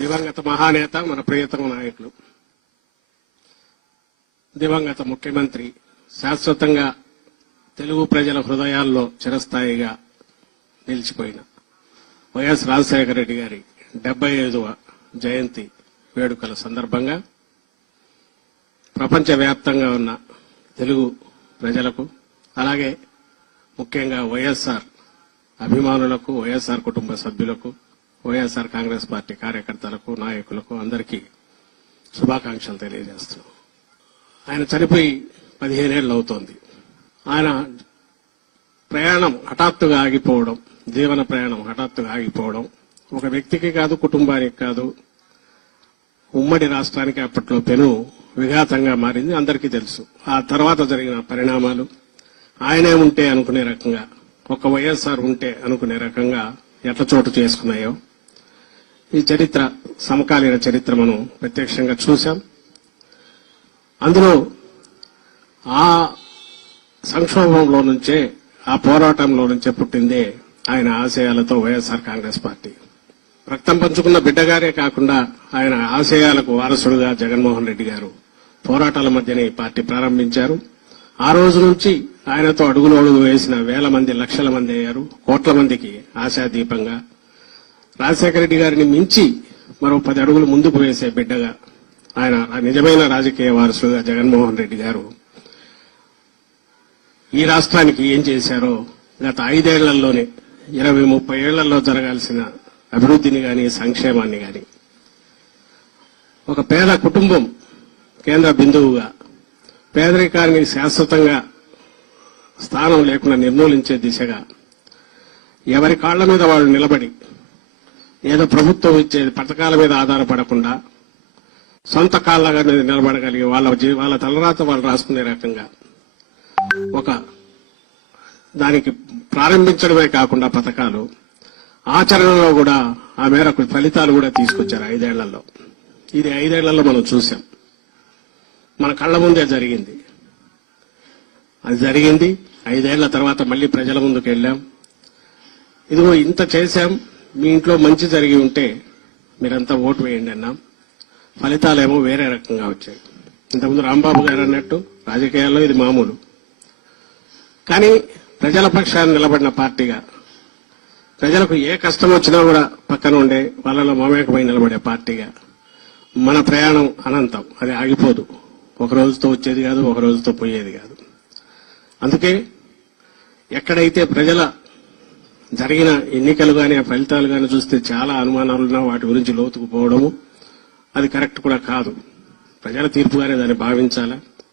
దివంగత మహానేత మన ప్రియతమ నాయకులు. దివంగత ముఖ్యమంత్రి శాశ్వతంగా తెలుగు ప్రజల హృదయాల్లో చిరస్థాయిగా నిలిచిపోయిన వైఎస్ రాజశేఖర రెడ్డి గారి డెబ్బై ఐదవ జయంతి వేడుకల సందర్భంగా ప్రపంచవ్యాప్తంగా ఉన్న తెలుగు ప్రజలకు అలాగే ముఖ్యంగా వైఎస్ఆర్ అభిమానులకు వైఎస్ఆర్ కుటుంబ సభ్యులకు వైఎస్ఆర్ కాంగ్రెస్ పార్టీ కార్యకర్తలకు నాయకులకు అందరికీ శుభాకాంక్షలు తెలియజేస్తున్నాం. ఆయన చనిపోయి పదిహేనేళ్ళు అవుతోంది. ఆయన ప్రయాణం హఠాత్తుగా ఆగిపోవడం జీవన ప్రయాణం హఠాత్తుగా ఆగిపోవడం ఒక వ్యక్తికి కాదు కుటుంబానికి కాదు ఉమ్మడి రాష్ట్రానికి అప్పట్లో పెను విఘాతంగా మారింది అందరికీ తెలుసు. ఆ తర్వాత జరిగిన పరిణామాలు ఆయనే ఉంటే అనుకునే రకంగా ఒక వైఎస్ఆర్ ఉంటే అనుకునే రకంగా ఎట్ల చోటు చేసుకున్నాయో ఈ చరిత్ర సమకాలీన చరిత్ర మనం ప్రత్యక్షంగా చూశాం. అందులో ఆ సంక్షోభంలో నుంచే ఆ పోరాటంలో నుంచే పుట్టిందే ఆయన ఆశయాలతో వైఎస్ఆర్ కాంగ్రెస్ పార్టీ. రక్తం పంచుకున్న బిడ్డగారే కాకుండా ఆయన ఆశయాలకు వారసుడుగా జగన్మోహన్ రెడ్డి గారు పోరాటాల మధ్యనే ఈ పార్టీ ప్రారంభించారు. ఆ రోజు నుంచి ఆయనతో అడుగులు అడుగు వేసిన వేల మంది లక్షల మంది అయ్యారు. కోట్ల మందికి ఆశాదీపంగా రాజశేఖర రెడ్డి గారిని మించి మరో పది అడుగులు ముందుకు వేసే బిడ్డగా ఆయన నిజమైన రాజకీయ వారసుడుగా జగన్మోహన్ రెడ్డి గారు ఈ రాష్ట్రానికి ఏం చేశారో గత ఐదేళ్ళలోనే ఇరవై ముప్పై ఏళ్ళలో జరగాల్సిన అభివృద్ధిని గాని సంక్షేమాన్ని గాని ఒక పేద కుటుంబం కేంద్ర బిందువుగా పేదరికాన్ని శాశ్వతంగా స్థానం లేకుండా నిర్మూలించే దిశగా ఎవరి కాళ్ళ మీద వాళ్ళు నిలబడి ఏదో ప్రభుత్వం ఇచ్చే పథకాల మీద ఆధారపడకుండా సొంత కాళ్ళగా నిలబడగలిగి వాళ్ళ వాళ్ళ తలరాత వాళ్ళు రాసుకునే రకంగా ఒక దానికి ప్రారంభించడమే కాకుండా పథకాలు ఆచరణలో కూడా ఆ మేరకు ఫలితాలు కూడా తీసుకొచ్చారు ఐదేళ్ళలో. ఇది ఐదేళ్ళలో మనం చూసాం మన కళ్ళ ముందే జరిగింది. అది జరిగింది. ఐదేళ్ళ తర్వాత మళ్ళీ ప్రజల ముందుకు వెళ్ళాం. ఇదిగో ఇంత చేశాం. మీ ఇంట్లో మంచి జరిగి ఉంటే మీరంతా ఓటు వేయండి అన్నాం. ఫలితాలేమో వేరే రకంగా వచ్చాయి. ఇంతకుముందు రాంబాబు గారు అన్నట్టు రాజకీయాల్లో ఇది మామూలు. కానీ ప్రజల పక్షాన్ని నిలబడిన పార్టీగా ప్రజలకు ఏ కష్టం వచ్చినా కూడా పక్కన ఉండే వాళ్ళలో మమేకమై నిలబడే పార్టీగా మన ప్రయాణం అనంతం. అది ఆగిపోదు. ఒక రోజుతో వచ్చేది కాదు ఒక రోజుతో పోయేది కాదు. అందుకే ఎక్కడైతే ప్రజల జరిగిన ఎన్నికలు కానీ ఆ ఫలితాలు కానీ చూస్తే చాలా అనుమానాలున్నా వాటి గురించి లోతుకు పోవడము అది కరెక్ట్ కూడా కాదు. ప్రజల తీర్పుగానే దాన్ని భావించాలా?